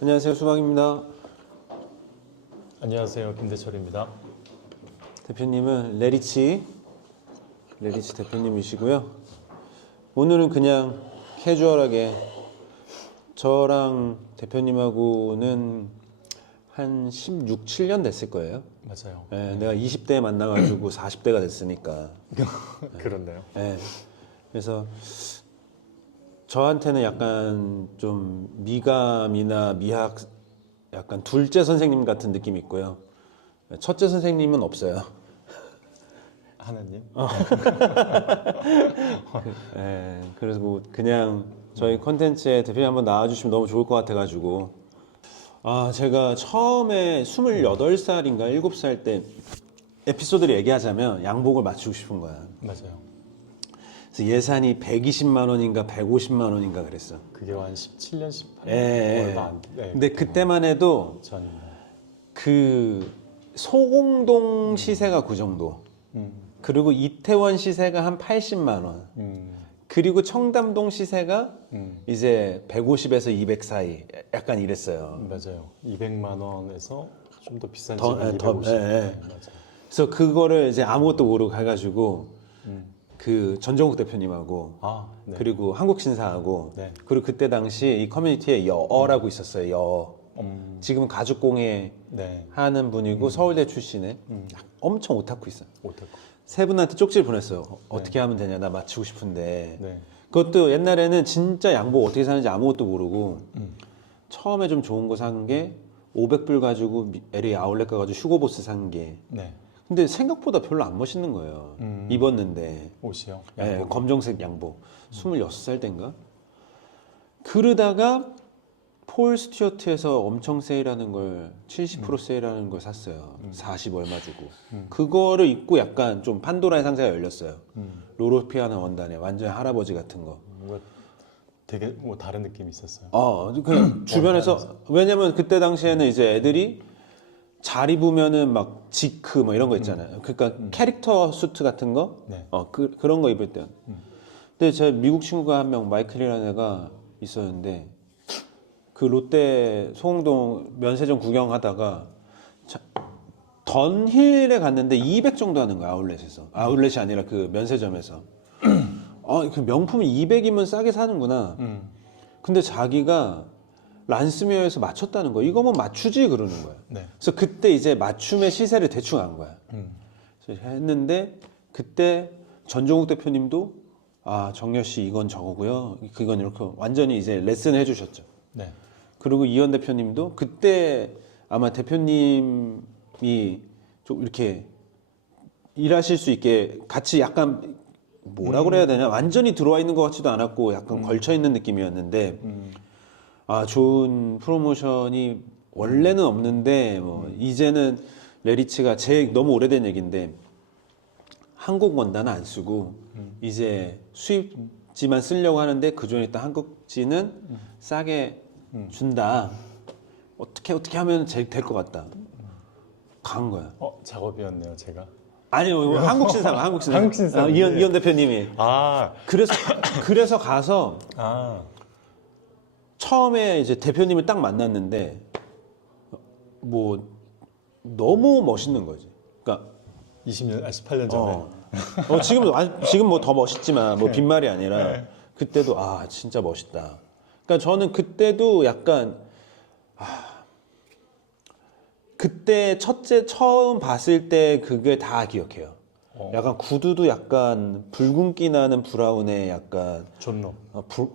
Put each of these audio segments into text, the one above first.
안녕하세요, 수박입니다. 안녕하세요, 김대철입니다. 대표님은 레리치 대표님이시고요. 오늘은 그냥 캐주얼하게 저랑 대표님하고는 한 16, 7년 됐을 거예요. 맞아요. 네, 내가 20대에 만나가지고 40대가 됐으니까. 그렇네요. 네, 그래서 저한테는 약간 좀 미감이나 미학 약간 둘째 선생님 같은 느낌이 있고요. 첫째 선생님은 없어요. 하나님. 네, 그래서 뭐 그냥 저희 콘텐츠에 대표님 한번 나와주시면 너무 좋을 것 같아가지고 제가 처음에 28살인가 7살 때 에피소드를 얘기하자면 양복을 맞추고 싶은 거야. 맞아요. 그래서 예산이 120만 원인가 150만 원인가 그랬어. 그게 한 17년, 18년 예. 얼마 안. 네, 근데 그때만 해도 전입니다. 그 소공동 시세가 그 정도. 그리고 이태원 시세가 한 80만 원. 그리고 청담동 시세가 이제 150에서 200 사이. 약간 이랬어요. 맞아요. 200만 원에서 좀 더 비싼 더, 집은 더, 250. 예, 예. 네, 맞아요. 그래서 그거를 이제 아무것도 모르고 해가지고 그 전정욱 대표님하고 네. 그리고 한국신사하고 네. 그리고 그때 당시 이 커뮤니티에 여어라고 있었어요. 여. 지금은 가죽공예 네. 하는 분이고 서울대 출신에 엄청 오타쿠 있어요. 오타쿠. 세 분한테 쪽지를 보냈어요. 어떻게 하면 되냐, 나 맞추고 싶은데. 네. 그것도 옛날에는 진짜 양복 어떻게 사는지 아무것도 모르고 처음에 좀 좋은 거 산 게 500불 가지고 LA 아울렛 가가지고 휴고보스 산 게. 네. 근데 생각보다 별로 안 멋있는 거예요. 입었는데. 옷이요. 네, 검정색 양복. 26살 땐가? 그러다가 폴 스튜어트에서 엄청 세일하는 걸 70% 세일하는 걸 샀어요. 40 얼마 주고. 그거를 입고 약간 좀 판도라의 상자가 열렸어요. 로로피아나 원단에 완전 할아버지 같은 거. 뭔가 되게 뭐 다른 느낌이 있었어요. 그냥 주변에서 왜냐면 그때 당시에는 이제 애들이 잘 입으면은 막 지크 뭐 이런 거 있잖아요. 그러니까 캐릭터 수트 같은 거, 네. 그런 거 입을 때. 근데 제 미국 친구가 한 명 마이클이라는 애가 있었는데 그 롯데 소공동 면세점 구경하다가 던힐에 갔는데 200 정도 하는 거야. 아울렛에서. 아울렛이 아니라 그 면세점에서. 그 명품이 200이면 싸게 사는구나. 근데 자기가 란스웨어에서 맞췄다는 거야. 이거 뭐 맞추지 그러는 거야. 네. 그래서 그때 이제 맞춤의 시세를 대충 한 거야. 그래서 했는데 그때 전종욱 대표님도 정렬 씨 이건 저거고요. 그건 이렇게 완전히 이제 레슨을 해주셨죠. 네. 그리고 이현 대표님도 그때 아마 대표님이 좀 이렇게 일하실 수 있게 같이 약간 뭐라 그래야 되냐 완전히 들어와 있는 것 같지도 않았고 약간 걸쳐 있는 느낌이었는데 좋은 프로모션이 원래는 없는데 뭐 이제는 레리치가 너무 오래된 얘기인데 한국 원단은 안 쓰고 이제 수입지만 쓰려고 하는데 그중에 있던 한국지는 싸게 준다. 어떻게 하면 될 것 같다. 간 거야. 작업이었네요, 제가. 아니요, 한국신사. 한국신사. 이현 대표님이. 아. 그래서 가서 처음에 이제 대표님을 딱 만났는데 뭐 너무 멋있는 거지. 그러니까 18년 전에. 지금 뭐 더 멋있지만 뭐 빈말이 아니라 그때도 진짜 멋있다. 그러니까 저는 그때도 약간 그때 처음 봤을 때 그게 다 기억해요. 약간 구두도 약간 붉은기 나는 브라운에 약간 존로.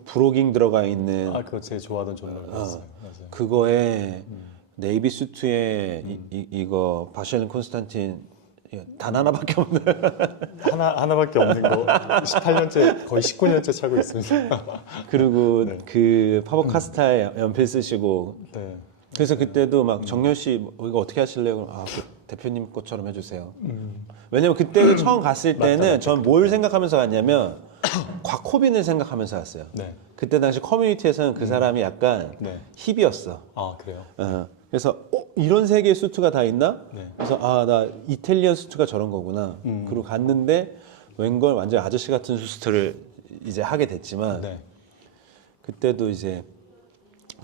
브로깅 들어가 있는 그거 제일 좋아하던 존로였어요. 맞아요. 그거에 네이비 수트에 이거 바셜린 콘스탄틴 단 하나밖에 없는 하나밖에 없는 거 18년째 거의 19년째 차고 있습니다. 그리고 그 파버카스타에 연필 쓰시고 네. 그래서 그때도 막 정렬 씨 이거 어떻게 하실래요? 그 대표님 것처럼 해주세요. 왜냐면 그때는 처음 갔을 때는 전 뭘 생각하면서 갔냐면 곽호빈을 생각하면서 갔어요. 네. 그때 당시 커뮤니티에서는 그 사람이 약간 네. 힙이었어. 그래요? 그래서 이런 세 개의 수트가 다 있나? 네. 그래서 나 이탈리안 수트가 저런 거구나. 그리고 갔는데 웬걸 완전 아저씨 같은 수트를 이제 하게 됐지만 네. 그때도 이제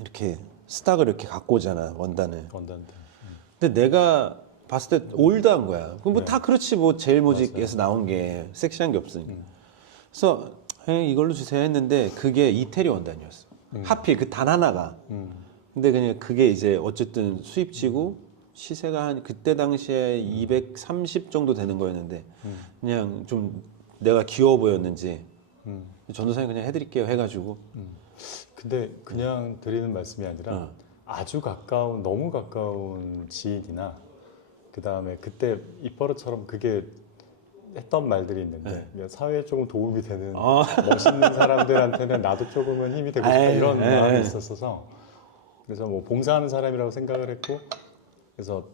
이렇게 스탁을 이렇게 갖고 오잖아, 원단을. 원단들. 근데 내가 봤을 때 올드한 거야. 그럼 뭐 네. 다 그렇지, 뭐 제일 모직에서 나온 게 섹시한 게 없으니까. 그래서 이걸로 주세요 했는데 그게 이태리 원단이었어. 하필 그 단 하나가. 근데 그냥 그게 이제 어쨌든 수입지고 시세가 한 그때 당시에 230 정도 되는 거였는데 그냥 좀 내가 귀여워 보였는지 전도사님 그냥 해드릴게요 해가지고. 근데 그냥 드리는 말씀이 아니라 아주 가까운, 너무 가까운 지인이나 그 다음에 그때 입버릇처럼 그게 했던 말들이 있는데 사회에 조금 도움이 되는 멋있는 사람들한테는 나도 조금은 힘이 되고 싶다 이런 마음이 있었어서 그래서 뭐 봉사하는 사람이라고 생각을 했고 그래서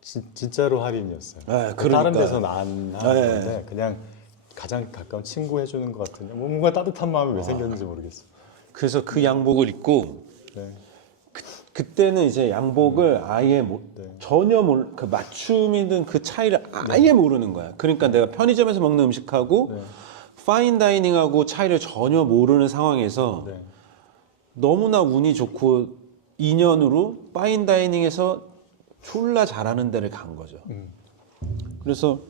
진짜로 할인이었어요. 그러니까. 다른 데서는 안 하는데 그냥 가장 가까운 친구 해주는 것 같은 뭐 뭔가 따뜻한 마음이 왜 생겼는지 모르겠어. 그래서 그 양복을 입고 네. 그때는 이제 양복을 아예 전혀 그 맞춤이든 그 차이를 아예 모르는 거야. 그러니까 내가 편의점에서 먹는 음식하고 파인 다이닝하고 차이를 전혀 모르는 상황에서 네. 너무나 운이 좋고 인연으로 파인 다이닝에서 졸라 잘하는 데를 간 거죠. 그래서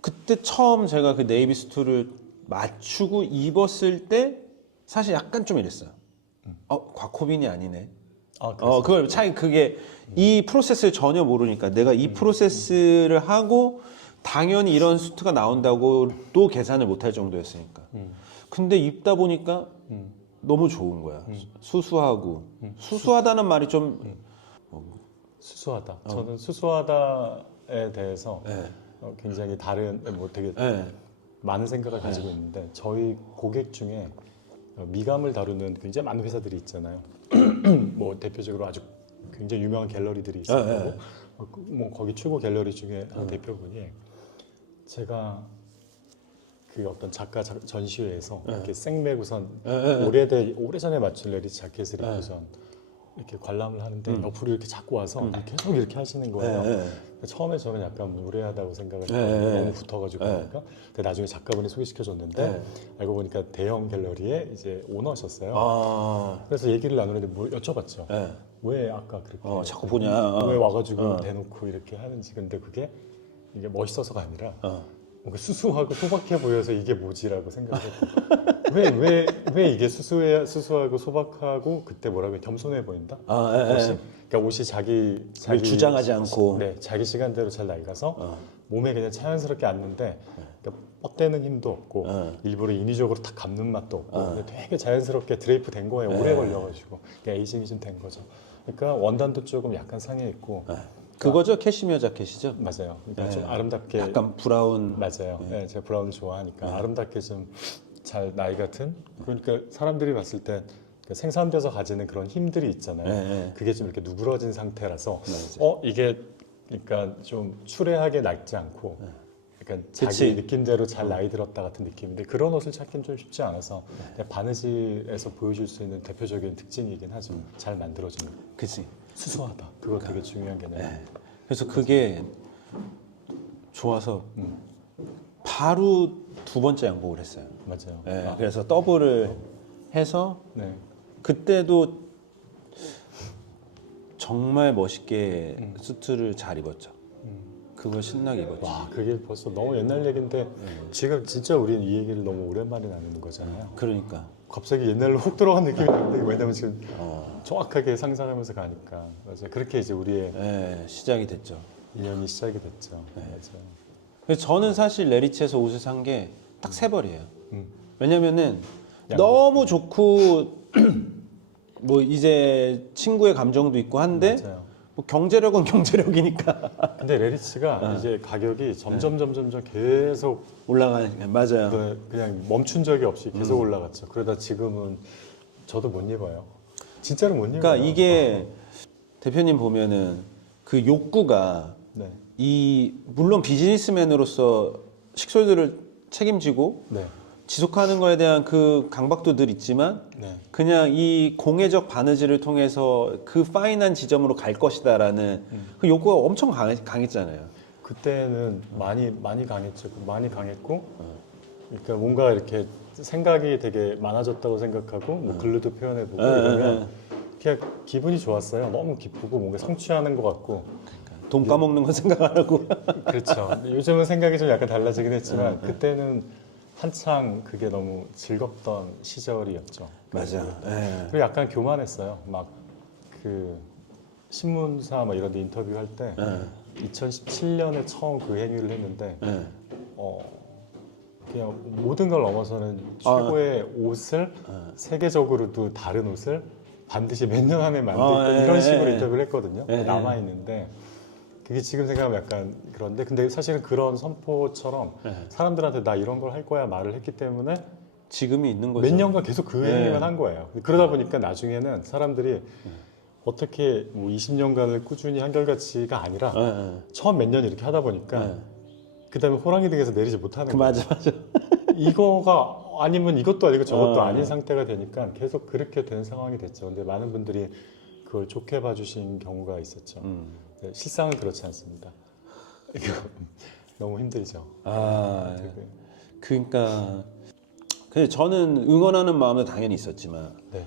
그때 처음 제가 그 네이비 수트를 맞추고 입었을 때 사실 약간 좀 이랬어요. 과코빈이 아니네. 그걸 그게 이 프로세스를 전혀 모르니까 내가 이 프로세스를 하고 당연히 이런 수트가 나온다고 또 계산을 못 할 정도였으니까. 근데 입다 보니까 너무 좋은 거야. 수수하고. 수수하다는 말이 좀 수수하다. 저는 수수하다에 대해서 굉장히 다른 뭐 되게 많은 생각을 가지고 있는데 저희 고객 중에 미감을 다루는 굉장히 많은 회사들이 있잖아요. 뭐 대표적으로 아주 굉장히 유명한 갤러리들이 있어요. 뭐 거기 최고 갤러리 중에 한 대표분이 제가 그 어떤 작가 전시회에서 이렇게 생매구선 오래전에 맞춘 레디 자켓을 입고선 이렇게 관람을 하는데 옆으로 이렇게 자꾸 와서 계속 이렇게 하시는 거예요. 처음에 저는 약간 무례하다고 생각을 했거든요. 너무 붙어가지고 그러니까. 근데 나중에 작가분이 소개시켜줬는데 알고 보니까 대형 갤러리의 이제 오너셨어요. 그래서 얘기를 나누는데 뭐 여쭤봤죠. 왜 아까 그렇게 자꾸 보냐. 왜 와가지고 대놓고 이렇게 하는지. 근데 그게 이게 멋있어서가 아니라 뭔가 수수하고 소박해 보여서 이게 뭐지라고 생각을 했고 왜 이게 수수하고 소박하고 그때 뭐라고 겸손해 보인다? 옷이. 그러니까 옷이 자기 주장하지 않고 자기 시간대로 잘 나가서 몸에 그냥 자연스럽게 앉는데 그러니까 뻗대는 힘도 없고 일부러 인위적으로 탁 감는 맛도 없고 근데 되게 자연스럽게 드레이프 된 거예요. 오래 걸려가지고 그러니까 에이징이 좀 된 거죠. 그러니까 원단도 조금 약간 상해 있고 그거죠? 캐시미어 자켓이죠? 맞아요. 그러니까 좀 아름답게 약간 브라운. 맞아요. 네, 제가 브라운을 좋아하니까 아름답게 좀 잘 나이 같은 그러니까 사람들이 봤을 때 생산돼서 가지는 그런 힘들이 있잖아요. 그게 좀 이렇게 누그러진 상태라서 이게 그러니까 좀 추레하게 낡지 않고 약간 자기 느낌대로 잘 나이 들었다 같은 느낌인데 그런 옷을 찾기는 좀 쉽지 않아서 그냥 바느질에서 보여줄 수 있는 대표적인 특징이긴 하죠. 잘 만들어진 거. 그치. 수수하다. 그거 되게 중요한 개념. 그래서 그게 좋아서 바로 두 번째 양복을 했어요. 맞아요. 그래서 더블을 해서 네. 그때도 정말 멋있게 수트를 잘 입었죠. 그걸 신나게 입었죠. 와, 그게 벌써 너무 옛날 얘기인데 지금 진짜 우리는 이 얘기를 너무 오랜만에 나누는 거잖아요. 그러니까. 갑자기 옛날로 훅 들어간 느낌이 드는데 왜냐면 지금 정확하게 상상하면서 가니까 맞아요. 그렇게 이제 우리의 시작이 됐죠. 인연이 시작이 됐죠. 맞아요. 그래서 저는 사실 레리츠에서 옷을 산 게 딱 세 벌이에요. 왜냐면은 양복. 너무 좋고 뭐 이제 친구의 감정도 있고 한데 맞아요. 뭐 경제력은 경제력이니까 근데 레리츠가 이제 가격이 점점 계속 올라가니까. 맞아요. 그냥 멈춘 적이 없이 계속 올라갔죠. 그러다 지금은 저도 못 입어요. 진짜로 못 입어요. 그러니까 이게 대표님 보면은 그 욕구가 이 물론 비즈니스맨으로서 식솔들을 책임지고 지속하는 거에 대한 그 강박도 늘 있지만 그냥 이 공예적 바느질을 통해서 그 파인한 지점으로 갈 것이다라는 그 욕구가 엄청 강했잖아요. 그때는 많이 강했죠. 많이 강했고, 그러니까 뭔가 이렇게 생각이 되게 많아졌다고 생각하고, 뭐 글로도 표현해보고 이러면 그냥 기분이 좋았어요. 너무 기쁘고 뭔가 성취하는 것 같고. 돈 까먹는 거 생각 안 하고. 그렇죠. 요즘은 생각이 좀 약간 달라지긴 했지만 그때는 한창 그게 너무 즐겁던 시절이었죠. 맞아. 예. 그리고 약간 교만했어요. 막 그 신문사 뭐 이런 데 인터뷰할 때 2017년에 처음 그 행위를 했는데 예. 그냥 모든 걸 넘어서는 최고의 옷을 세계적으로도 다른 옷을 반드시 몇 년 안에 만들고 예, 이런 예, 식으로 예. 인터뷰를 했거든요. 예, 예. 남아 있는데 그게 지금 생각하면 약간 그런데 근데 사실은 그런 선포처럼 사람들한테 나 이런 걸 할 거야 말을 했기 때문에 지금이 있는 거죠. 몇 년간 계속 그 예. 행위만 한 거예요. 그러다 보니까 나중에는 사람들이 어떻게 뭐 20년간을 꾸준히 한결같이가 아니라 예, 예. 처음 몇 년 이렇게 하다 보니까 예. 그다음에 호랑이 등에서 내리지 못하는 그 거예요. 맞아. 이거가 아니면 이것도 아니고 저것도 어. 아닌 상태가 되니까 계속 그렇게 된 상황이 됐죠. 근데 많은 분들이 그걸 좋게 봐주신 경우가 있었죠. 네, 실상은 그렇지 않습니다. 이거 너무 힘들죠. 아, 되게. 그러니까 근데 저는 응원하는 마음도 당연히 있었지만 네.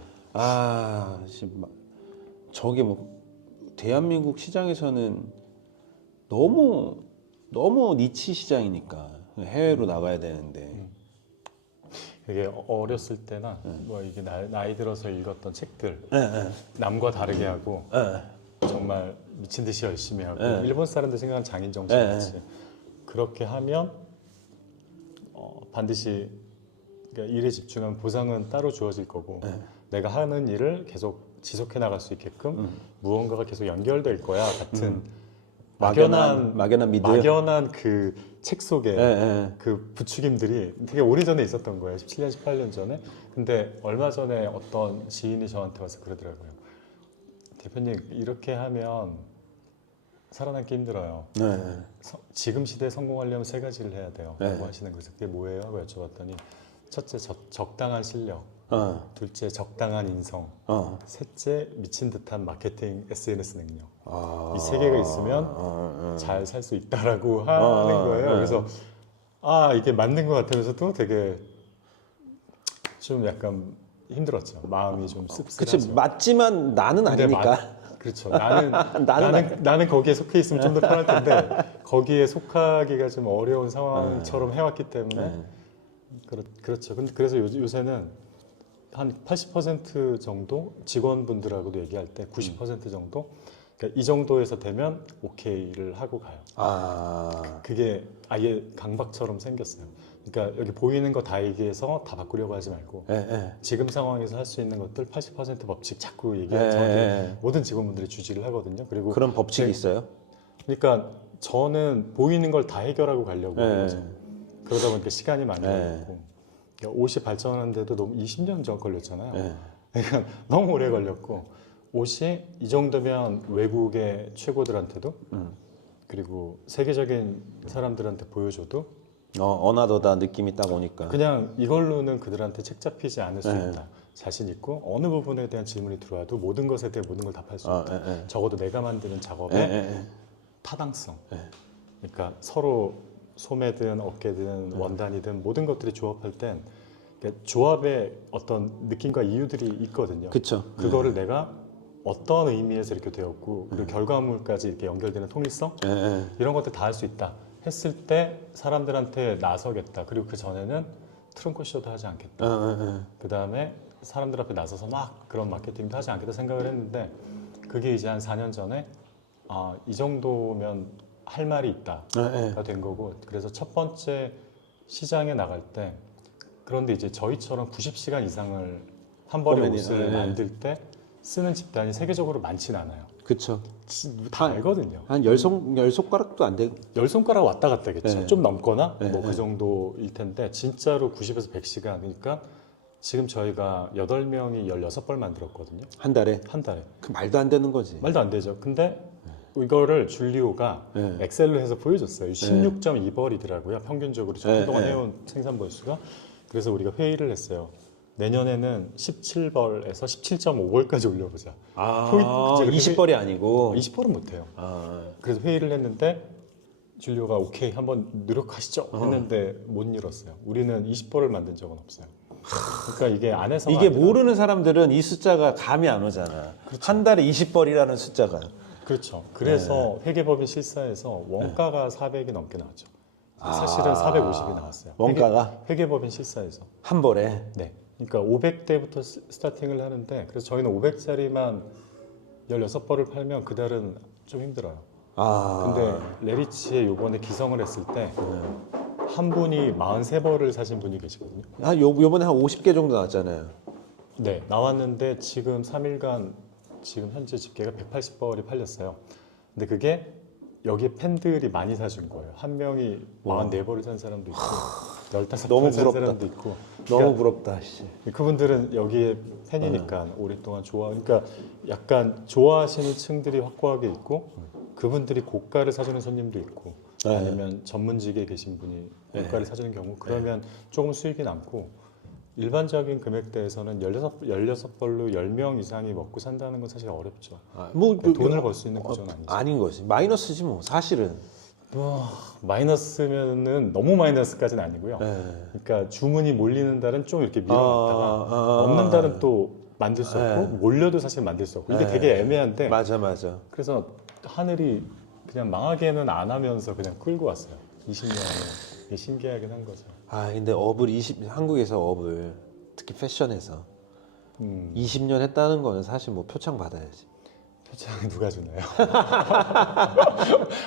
저게 뭐 대한민국 시장에서는 너무 니치 시장이니까 해외로 나가야 되는데 이게 어렸을 때나 뭐 이게 나이 들어서 읽었던 책들 예, 예. 남과 다르게 하고 예. 정말 미친 듯이 열심히 하고 네. 일본 사람들 생각하는 장인 정신 네, 같이 그렇게 하면 반드시 그러니까 일에 집중하면 보상은 따로 주어질 거고 내가 하는 일을 계속 지속해 나갈 수 있게끔 무언가가 계속 연결될 거야 같은 막연한 믿음. 막연한 그 책 속에 예, 예. 그 부추김들이 되게 오래전에 있었던 거예요. 17년, 18년 전에. 근데 얼마 전에 어떤 지인이 저한테 와서 그러더라고요. 대표님 이렇게 하면 살아남기 힘들어요. 네. 지금 시대에 성공하려면 세 가지를 해야 돼요. 네. 라고 하시는 거예요. 그게 뭐예요? 하고 여쭤봤더니 첫째 적당한 실력, 둘째 적당한 인성, 셋째 미친 듯한 마케팅 SNS 능력. 이 세 개가 있으면 잘 살 수 있다라고 하는 거예요. 그래서 이게 맞는 것 같으면서도 되게 좀 약간 힘들었죠. 마음이 좀 씁쓸하죠. 그치 맞지만 나는 근데 아니니까. 그렇죠. 나는 나는 나는 거기에 속해 있으면 좀 더 편할 텐데 거기에 속하기가 좀 어려운 상황처럼 해왔기 때문에 그렇죠. 근데 그래서 요새는 한 80% 정도 직원분들하고도 얘기할 때 90% 정도 그러니까 이 정도에서 되면 오케이를 하고 가요. 그게 아예 강박처럼 생겼어요. 그러니까 여기 보이는 거 다 얘기해서 다 바꾸려고 하지 말고 지금 상황에서 할 수 있는 것들 80% 법칙 자꾸 얘기해서 저한테 모든 직원분들이 주지를 하거든요. 그리고 그런 법칙이 있어요? 그러니까 저는 보이는 걸 다 해결하고 가려고 하는 거죠. 그러다 보니까 시간이 많이 걸렸고 그러니까 옷이 발전하는데도 너무 20년 전 걸렸잖아요. 그러니까 너무 오래 걸렸고 옷이 이 정도면 외국의 최고들한테도 그리고 세계적인 사람들한테 보여줘도 어나더다 느낌이 딱 오니까. 그냥 이걸로는 그들한테 책 잡히지 않을 수 있다. 자신 있고 어느 부분에 대한 질문이 들어와도 모든 것에 대해 모든 걸 답할 수 있다. 적어도 내가 만드는 작업의 타당성. 그러니까 서로 소매든 어깨든 원단이든 모든 것들이 조합할 땐 그러니까 조합의 어떤 느낌과 이유들이 있거든요. 그쵸. 그거를 내가 어떤 의미에서 이렇게 되었고 그리고 결과물까지 이렇게 연결되는 통일성 이런 것들 다 할 수 있다 했을 때 사람들한테 나서겠다. 그리고 그 전에는 트렁크쇼도 하지 않겠다. 그 다음에 사람들 앞에 나서서 막 그런 마케팅도 하지 않겠다 생각을 했는데 그게 이제 한 4년 전에 이 정도면 할 말이 있다가 된 거고 그래서 첫 번째 시장에 나갈 때 그런데 이제 저희처럼 90시간 이상을 한 벌의 옷을 만들 때 쓰는 집단이 세계적으로 많진 않아요. 그쵸. 다 알거든요. 한 열 손가락도 안 되고. 10손가락 왔다 갔다겠죠. 네. 좀 넘거나 네, 뭐 그 정도일 텐데 진짜로 90에서 100시간 그러니까 지금 저희가 8명이 16벌 만들었거든요. 한 달에. 한 달에. 그 말도 안 되는 거지. 말도 안 되죠. 근데 이거를 줄리오가 엑셀로 해서 보여줬어요. 16.2벌이더라고요. 평균적으로 한동안 해온 생산 벌수가. 그래서 우리가 회의를 했어요. 내년에는 17벌에서 17.5벌까지 올려보자. 20벌이 아니고 20벌은 못해요. 그래서 회의를 했는데 줄리오가 오케이 한번 노력하시죠 했는데 못 이뤘어요. 우리는 20벌을 만든 적은 없어요. 그러니까 이게 안에서 이게 모르는 사람들은 이 숫자가 감이 안 오잖아. 한 달에 20벌이라는 숫자가. 그렇죠. 그래서 회계법인 실사에서 원가가 400이 넘게 나왔죠. 사실은 450이 나왔어요. 원가가? 회계법인 실사에서. 한 벌에. 네. 그러니까 500대부터 스타팅을 하는데 그래서 저희는 500짜리만 16벌을 팔면 그달은 좀 힘들어요. 근데 레리치에 요번에 기성을 했을 때 한 분이 43벌을 사신 분이 계시거든요. 요번에 한 50개 정도 나왔잖아요. 네. 나왔는데 지금 3일간 지금 현재 집계가 180벌이 팔렸어요. 근데 그게 여기에 팬들이 많이 사준 거예요. 한 명이 44벌을 산 사람도 있고 15벌 산 사람도 있고. 너무 부럽다. 씨. 그분들은 여기에 팬이니까 오랫동안 그러니까 약간 좋아하시는 층들이 확고하게 있고 그분들이 고가를 사주는 손님도 있고 아니면 전문직에 계신 분이 고가를 사주는 경우 그러면 조금 수익이 남고 일반적인 금액대에서는 16벌로 10명 이상이 먹고 산다는 건 사실 어렵죠. 돈을 벌 수 있는 구조는 아니죠. 아닌 거지. 마이너스지 뭐 사실은. 마이너스면은 너무 마이너스까지는 아니고요. 그러니까 주문이 몰리는 달은 좀 이렇게 밀어놨다가 없는 달은 또 만들 수 없고 몰려도 사실 만들 수 없고 이게 되게 애매한데 맞아. 그래서 하늘이 그냥 망하게는 안 하면서 그냥 끌고 왔어요. 20년을. 이게 신기하긴 한 거죠. 근데 한국에서 업을 특히 패션에서 20년 했다는 거는 사실 뭐 표창 받아야지. 표창 누가 주나요?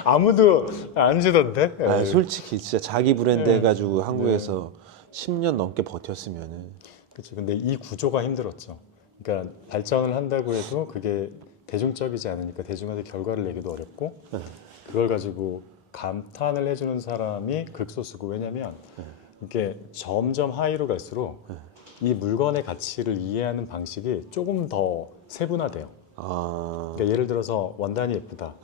아무도 안 주던데. 솔직히 진짜 자기 브랜드 해가지고 한국에서 10년 넘게 버텼으면은. 그렇죠. 근데 이 구조가 힘들었죠. 그러니까 발전을 한다고 해도 그게 대중적이지 않으니까 대중한테 결과를 내기도 어렵고 그걸 가지고 감탄을 해주는 사람이 극소수고 왜냐면 이게 점점 하이로 갈수록 이 물건의 가치를 이해하는 방식이 조금 더 세분화돼요. 그러니까 예를 들어서 원단이 예쁘다.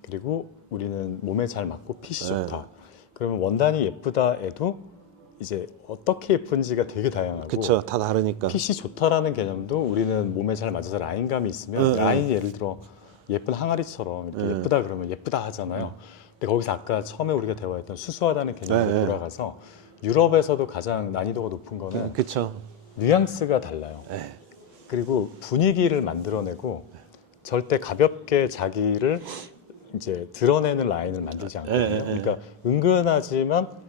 그리고 우리는 몸에 잘 맞고 핏이 좋다. 그러면 원단이 예쁘다에도 이제 어떻게 예쁜지가 되게 다양하고 그쵸, 다 다르니까. 핏이 좋다라는 개념도 우리는 몸에 잘 맞아서 라인감이 있으면 라인이 예를 들어 예쁜 항아리처럼 이렇게 예쁘다 그러면 예쁘다 하잖아요. 근데 거기서 아까 처음에 우리가 대화했던 수수하다는 개념으로 돌아가서 유럽에서도 가장 난이도가 높은 거는 그쵸. 뉘앙스가 달라요. 그리고 분위기를 만들어내고 절대 가볍게 자기를 이제 드러내는 라인을 만들지 않거든요. 그러니까 은근하지만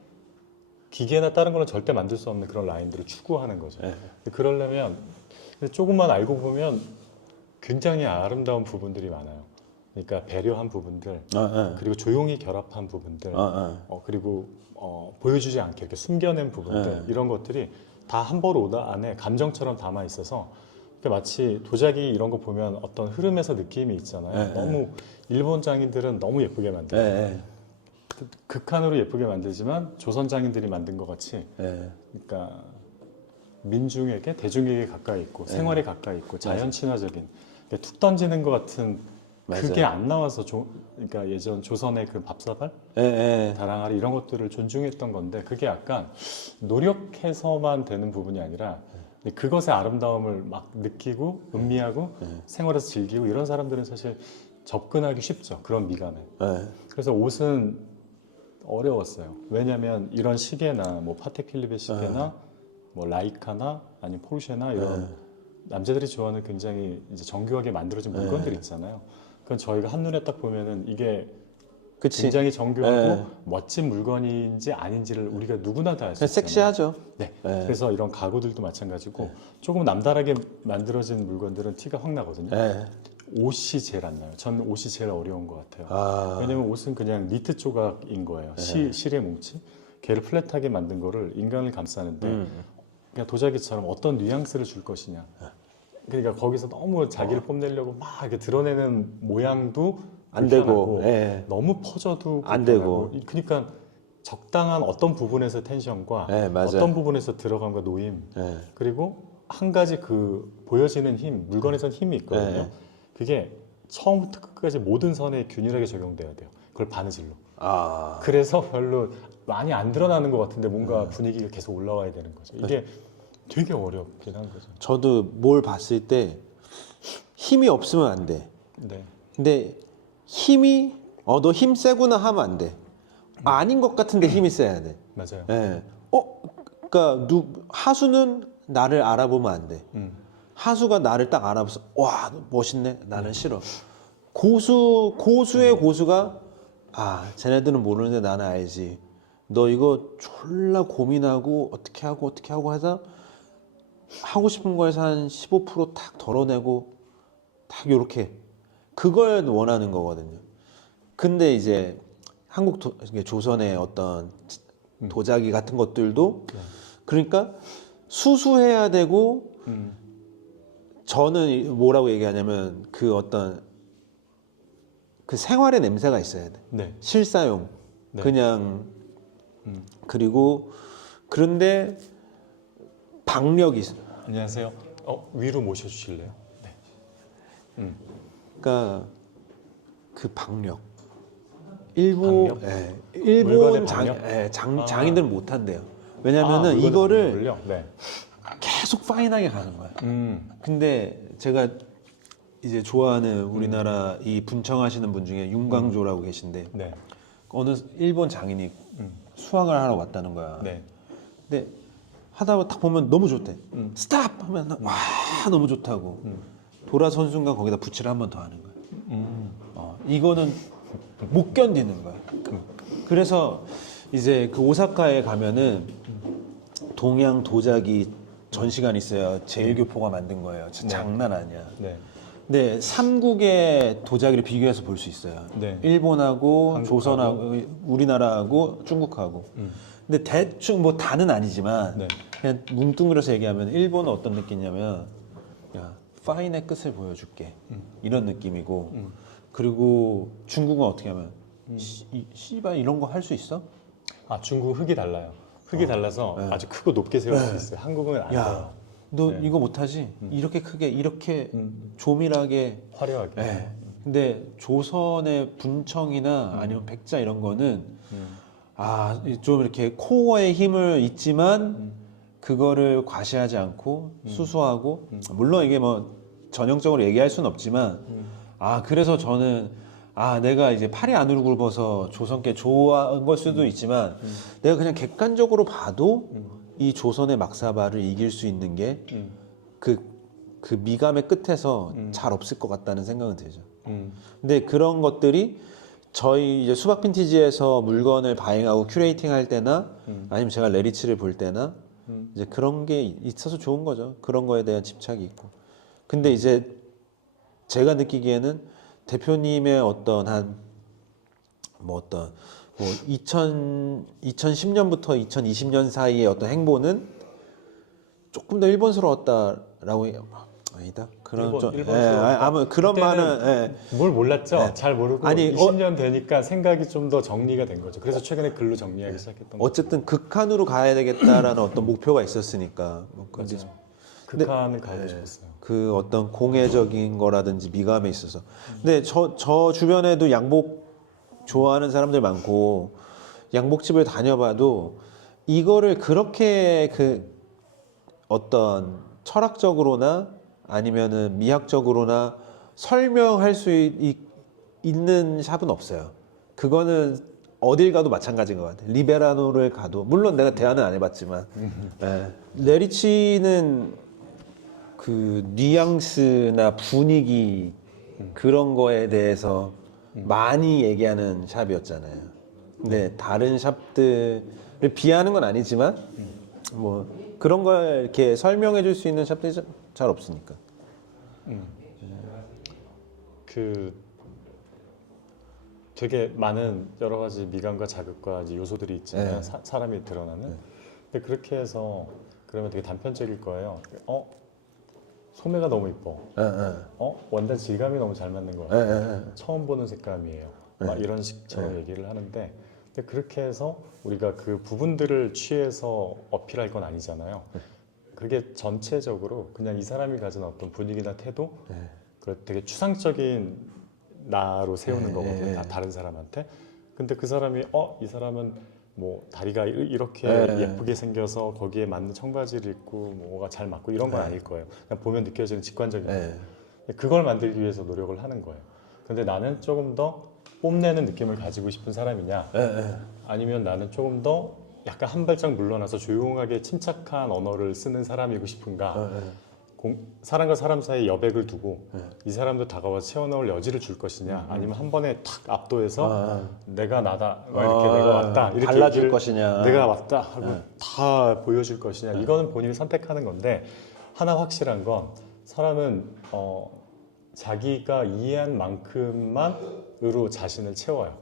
기계나 다른 거는 절대 만들 수 없는 그런 라인들을 추구하는 거죠. 그러려면 조금만 알고 보면 굉장히 아름다운 부분들이 많아요. 그러니까 배려한 부분들, 그리고 조용히 결합한 부분들, 그리고 보여주지 않게 이렇게 숨겨낸 부분들 이런 것들이 다 한 벌 오다 안에 감정처럼 담아 있어서 마치 도자기 이런 거 보면 어떤 흐름에서 느낌이 있잖아요. 너무 일본 장인들은 너무 예쁘게 만들어요. 극한으로 예쁘게 만들지만 조선 장인들이 만든 것 같이 그러니까 민중에게 대중에게 가까이 있고 생활에 가까이 있고 자연 친화적인 그러니까 툭 던지는 것 같은 그게 안 나와서 그러니까 예전 조선의 그 밥사발, 다랑아리 이런 것들을 존중했던 건데 그게 약간 노력해서만 되는 부분이 아니라 그것의 아름다움을 막 느끼고 음미하고 생활에서 즐기고 이런 사람들은 사실 접근하기 쉽죠. 그런 미감에. 그래서 옷은 어려웠어요. 왜냐하면 이런 시계나 뭐 파텍 필립의 시계나 뭐 라이카나 아니면 포르쉐나 이런 남자들이 좋아하는 굉장히 이제 정교하게 만들어진 물건들 있잖아요. 그건 저희가 한눈에 딱 보면은 이게 굉장히 정교하고 멋진 물건인지 아닌지를 우리가 누구나 다 알 수 있잖아요. 섹시하죠. 네. 그래서 이런 가구들도 마찬가지고 조금 남다르게 만들어진 물건들은 티가 확 나거든요. 옷이 제일 안 나요. 저는 옷이 제일 어려운 것 같아요. 왜냐면 옷은 그냥 니트 조각인 거예요. 실의 뭉치. 걔를 플랫하게 만든 거를 인간을 감싸는데 그냥 도자기처럼 어떤 뉘앙스를 줄 것이냐. 그러니까 거기서 너무 자기를 뽐내려고 막 이렇게 드러내는 모양도 안 되고 너무 퍼져도 안 되고 그러니까 적당한 어떤 부분에서 텐션과 어떤 부분에서 들어감과 놓임 그리고 한 가지 그 보여지는 힘 물건에선 힘이 있거든요. 그게 처음부터 끝까지 모든 선에 균일하게 적용돼야 돼요. 그걸 바느질로. 그래서 별로 많이 안 드러나는 것 같은데 뭔가 분위기가 계속 올라와야 되는 거죠. 이게 되게 어렵긴 한 거죠. 저도 뭘 봤을 때 힘이 없으면 안 돼. 근데 힘이 너 힘 세구나 하면 안 돼. 아닌 것 같은데 힘이 세야 돼. 맞아요. 그러니까 그러니까 하수는 나를 알아보면 안 돼. 하수가 나를 딱 알아봐서 와 멋있네. 나는 싫어. 고수의 고수가 아 쟤네들은 모르는데 나는 알지. 너 이거 졸라 고민하고 어떻게 하고 하자 하고 싶은 거에서 한 15%탁 덜어내고 딱 요렇게 그걸 원하는 거거든요. 근데 이제 조선의 어떤 도자기 같은 것들도 그러니까 수수해야 되고 저는 뭐라고 얘기하냐면 그 어떤 그 생활의 냄새가 있어야 돼. 네. 실사용. 네. 그냥 그리고 그런데 박력이 있어. 안녕하세요. 위로 모셔주실래요? 네. 그러니까 그 박력. 일본 물건의 박력? 장인들은 못 한대요. 왜냐면은 이거를 박력을요? 네. 계속 파인하게 가는 거야. 근데 제가 이제 좋아하는 우리나라 이 분청하시는 분 중에 윤광조라고 계신데 네. 어느 일본 장인이 수학을 하러 왔다는 거야. 네. 근데 하다가 딱 보면 너무 좋대. 스탑 하면 와 너무 좋다고. 돌아선 순간 거기다 붙이를 한 번 더 하는 거야. 이거는 못 견디는 거야. 그래서 이제 그 오사카에 가면은 동양 도자기 전시관 있어요. 제일교포가 만든 거예요. 진짜 장난 아니야. 네. 근데 삼국의 도자기를 비교해서 볼 수 있어요. 네. 일본하고 한국하고. 조선하고 우리나라하고 중국하고. 근데 대충 뭐 다는 아니지만 네. 그냥 뭉뚱그려서 얘기하면 일본은 어떤 느낌이냐면 야 파인의 끝을 보여줄게 이런 느낌이고 그리고 중국은 어떻게 하면 씨발 이런 거 할 수 있어? 중국 흙이 달라요. 흙이 달라서 아주 크고 높게 세울 수 있어요. 한국은 안 돼요. 야 너 네. 이거 못하지? 이렇게 크게 이렇게 조밀하게 화려하게. 네. 근데 조선의 분청이나 아니면 백자 이런 거는 좀 이렇게 코어에 힘을 있지만 그거를 과시하지 않고 수수하고 물론 이게 뭐 전형적으로 얘기할 수는 없지만 그래서 저는 내가 이제 팔이 안으로 굵어서 조선께 좋아한 걸 수도 있지만 내가 그냥 객관적으로 봐도 이 조선의 막사바를 이길 수 있는 게 그 미감의 끝에서 잘 없을 것 같다는 생각은 들죠. 근데 그런 것들이 저희 이제 수박 빈티지에서 물건을 바잉하고 큐레이팅 할 때나 아니면 제가 레리치를 볼 때나 이제 그런 게 있어서 좋은 거죠. 그런 거에 대한 집착이 있고. 근데 이제 제가 느끼기에는 대표님의 어떤 2010년부터 2020년 사이의 어떤 행보는 조금 더 일본스러웠다라고 아니다. 그런 아무 그런 말은 뭘 몰랐죠? 잘 모르고 아니, 20년 되니까 생각이 좀 더 정리가 된 거죠. 그래서 최근에 글로 정리하기 시작했던 거죠. 어쨌든 극한으로 가야 되겠다라는 어떤 목표가 있었으니까. 근데 극한을 가고 싶었어요. 그 어떤 공예적인 거라든지 미감에 있어서. 근데 저 주변에도 양복 좋아하는 사람들 많고 양복집을 다녀봐도 이거를 그렇게 그 어떤 철학적으로나 아니면은 미학적으로나 설명할 수 있는 샵은 없어요. 그거는 어딜 가도 마찬가지인 것 같아요. 리베라노를 가도 물론 내가 대화는 안 해봤지만 레리치는 그 뉘앙스나 분위기 그런 거에 대해서 많이 얘기하는 샵이었잖아요. 근데 다른 샵들을 비하하는 건 아니지만 뭐 그런 걸 이렇게 설명해 줄 수 있는 샵들이 잘 없으니까. 그 되게 많은 여러 가지 미감과 자극과 이제 요소들이 있지만 사람이 드러나는. 근데 그렇게 해서 그러면 되게 단편적일 거예요. 소매가 너무 이뻐. 원단 질감이 너무 잘 맞는 것 같아. 처음 보는 색감이에요. 막 이런 식처럼 얘기를 하는데, 근데 그렇게 해서 우리가 그 부분들을 취해서 어필할 건 아니잖아요. 그게 전체적으로 그냥 이 사람이 가진 어떤 분위기나 태도, 그 되게 추상적인 나로 세우는 거거든요. 다른 사람한테. 근데 그 사람이 이 사람은 뭐 다리가 이렇게 예쁘게 생겨서 거기에 맞는 청바지를 입고 뭐가 잘 맞고 이런 건 아닐 거예요. 그냥 보면 느껴지는 직관적인 거. 그걸 만들기 위해서 노력을 하는 거예요. 근데 나는 조금 더 뽐내는 느낌을 가지고 싶은 사람이냐, 아니면 나는 조금 더 약간 한 발짝 물러나서 조용하게 침착한 언어를 쓰는 사람이고 싶은가? 사람과 사람 사이에 여백을 두고 이 사람도 다가와서 채워넣을 여지를 줄 것이냐, 아니면 한 번에 탁 압도해서 내가 나다, 막 이렇게 내가 왔다, 이렇게 발라줄 얘기를 것이냐, 내가 왔다 하고 다 보여줄 것이냐, 이거는 본인이 선택하는 건데, 하나 확실한 건 사람은 자기가 이해한 만큼만으로 자신을 채워요.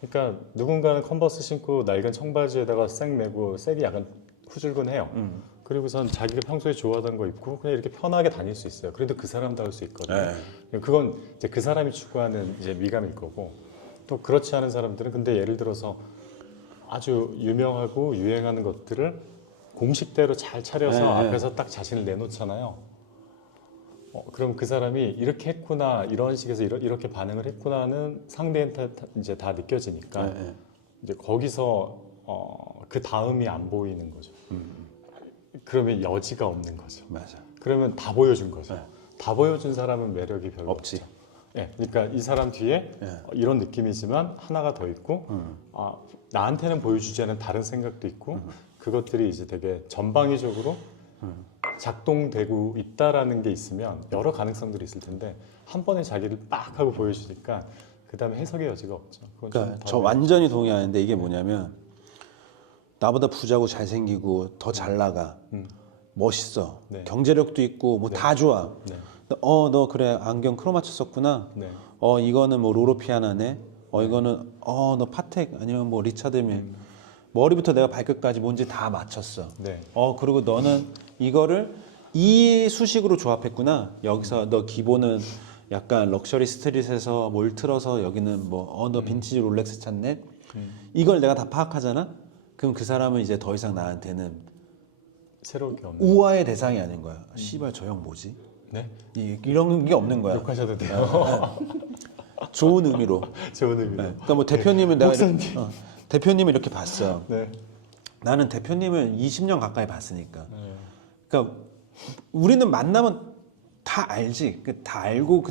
그러니까 누군가는 컨버스 신고 낡은 청바지에다가 색 메고 색이 약간 후줄근해요. 그리고선 자기가 평소에 좋아하던 거 입고 그냥 이렇게 편하게 다닐 수 있어요. 그래도 그 사람도 할 수 있거든요. 그건 이제 그 사람이 추구하는 이제 미감일 거고, 또 그렇지 않은 사람들은, 근데 예를 들어서 아주 유명하고 유행하는 것들을 공식대로 잘 차려서 앞에서 딱 자신을 내놓잖아요. 그럼 그 사람이 이렇게 했구나, 이런 식에서 이렇게 반응을 했구나는 상대한테 이제 다 느껴지니까 이제 거기서 그 다음이 안 보이는 거죠. 그러면 여지가 없는 거죠. 맞아. 그러면 다 보여준 거죠. 다 보여준 사람은 매력이 별로 없지. 없죠. 예, 그러니까 이 사람 뒤에 이런 느낌이지만 하나가 더 있고, 나한테는 보여주지 않은 다른 생각도 있고, 그것들이 이제 되게 전방위적으로 작동되고 있다라는 게 있으면 여러 가능성들이 있을 텐데, 한 번에 자기를 빡 하고 보여주니까 그 다음에 해석의 여지가 없죠. 그건 그러니까 저 완전히 동의하는데, 이게 뭐냐면 나보다 부자고 잘생기고 더 잘 나가, 멋있어, 네. 경제력도 있고 뭐 다 좋아. 네. 너 그래 안경 크로마츠 썼구나. 네. 이거는 뭐 로로피아나네. 이거는 너 파텍 아니면 뭐 리차드 밀. 머리부터 내가 발끝까지 뭔지 다 맞췄어. 네. 그리고 너는 이거를 이 수식으로 조합했구나. 여기서 너 기본은 약간 럭셔리 스트릿에서 뭘 틀어서 여기는 뭐 너 빈티지 롤렉스 찾네. 이걸 내가 다 파악하잖아. 그럼 그 사람은 이제 더 이상 나한테는 새로울 게 없는. 우화의 대상이 아닌 거야. 씨발 저 형 뭐지? 네? 이런 게 없는 거야. 욕하셔도 돼요. 좋은 의미로. 좋은 의미로. 그러니까 뭐 대표님은 내가 목사님. 대표님을 이렇게 봤어. 네. 나는 대표님을 20년 가까이 봤으니까. 네. 그러니까 우리는 만나면 다 알지. 다 알고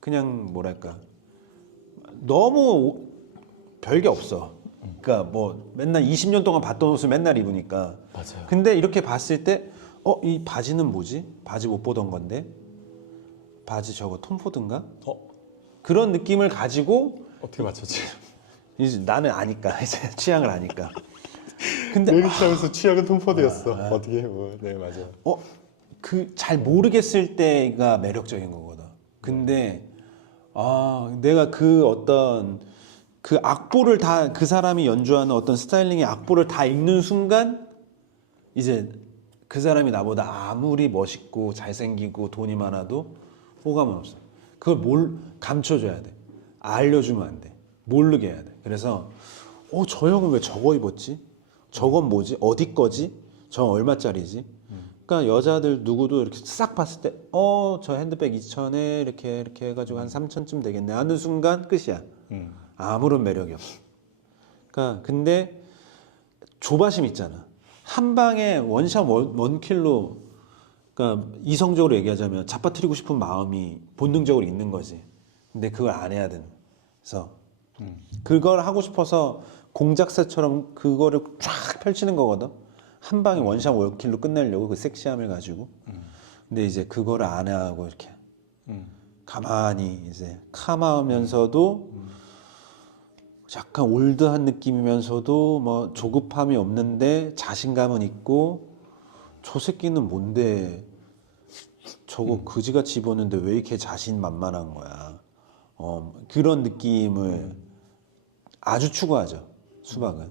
그냥 뭐랄까 너무 별게 없어. 그러니까 뭐 맨날 20년 동안 봤던 옷을 맨날 입으니까. 맞아요. 근데 이렇게 봤을 때 이 바지는 뭐지? 바지 못 보던 건데. 바지 저거 톰 포드인가? 그런 느낌을 가지고 어떻게 맞췄지? 이제 나는 아니까 이제 취향을 아니까. 근데 여기 차면서 취향은 톰포드였어. 어떻게 뭐, 네 맞아요. 그 잘 모르겠을 때가 매력적인 거거든. 근데 내가 그 어떤 그 악보를 다 그 사람이 연주하는 어떤 스타일링의 악보를 다 읽는 순간 이제 그 사람이 나보다 아무리 멋있고 잘생기고 돈이 많아도 호감은 없어. 그걸 감춰줘야 돼. 알려주면 안 돼. 모르게 해야 돼. 그래서 저 형은 왜 저거 입었지? 저건 뭐지? 어디 거지? 저건 얼마짜리지? 그러니까 여자들 누구도 이렇게 싹 봤을 때 저 핸드백 2,000에 이렇게 해가지고 한 3,000쯤 되겠네 하는 순간 끝이야. 아무런 매력이 없어. 그러니까 근데 조바심 있잖아. 한 방에 원샷 원킬로, 그러니까 이성적으로 얘기하자면 잡아뜨리고 싶은 마음이 본능적으로 있는 거지. 근데 그걸 안 해야 되는. 그래서 그걸 하고 싶어서 공작새처럼 그거를 쫙 펼치는 거거든. 한 방에 원샷 원킬로 끝내려고 그 섹시함을 가지고. 근데 이제 그거를 안 하고 이렇게 가만히 이제 카마하면서도 약간 올드한 느낌이면서도 뭐 조급함이 없는데 자신감은 있고, 저 새끼는 뭔데 저거 그지같이 입었는데 왜 이렇게 자신만만한 거야. 그런 느낌을 아주 추구하죠, 수박은.